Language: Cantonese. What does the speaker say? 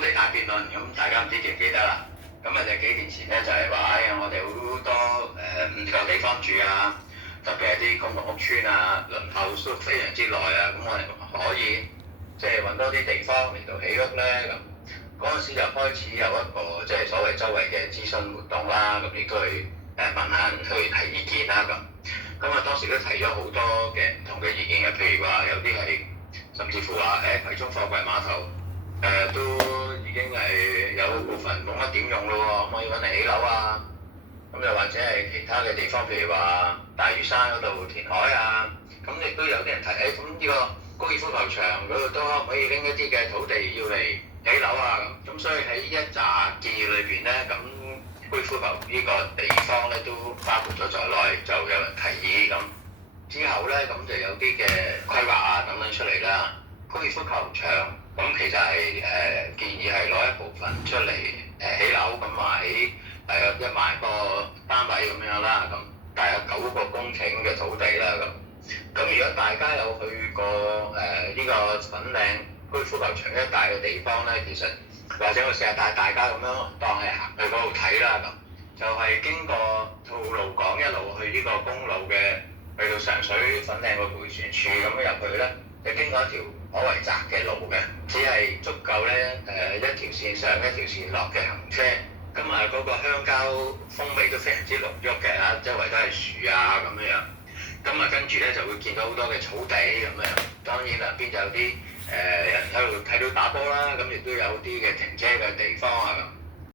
地大辯論，咁大家唔知記唔記得啦？咁啊就幾年前咧就係話，我哋好多唔夠地方住啊，特別係啲公共屋邨啊，輪候都非常之耐啊，咁我哋可以即係揾多啲地方嚟到起屋咧。咁嗰陣時就開始有一個即係所謂周圍嘅諮詢活動啦，咁亦都係問下人去提意見啦咁。咁啊當時都提咗好多嘅唔同嘅意見嘅，譬如話有啲係甚至乎話葵涌貨櫃碼頭都已經係有部分冇乜點用咯喎，可唔可以揾嚟起樓啊？咁又或者係其他嘅地方，譬如話大嶼山嗰度填海啊，咁亦都有啲人提咁呢個高爾夫球場嗰度都可唔可以拎一啲嘅土地要嚟起樓啊？咁所以喺呢一紮建議裏邊咧，咁高爾夫球呢個地方咧都包括咗在內，就有人提議咁。之後咧咁就有啲嘅規劃啊等等出嚟啦。高爾夫球場咁其實係建議係攞一部分出嚟起樓，咁話喺大約1萬個單位咁樣啦，咁大約9個公頃嘅土地啦咁如果大家有去過呢個粉嶺高爾夫球場一帶嘅地方咧，其實或者我成日帶大家咁樣當係行去嗰度睇啦咁，就係經過吐露港一路去呢個公路嘅，去到上水粉嶺個迴旋處咁樣入去咧，就經過一條頗為窄嘅路嘅，只係足夠咧一條線上一條線落嘅行車。咁嗰個鄉郊風味都非常之濃郁嘅嚇，周圍都係樹啊咁樣。咁跟住咧就會見到好多嘅草地咁樣。當然兩邊就有啲人喺度睇到打波啦，咁亦都有啲嘅停車嘅地方啊咁。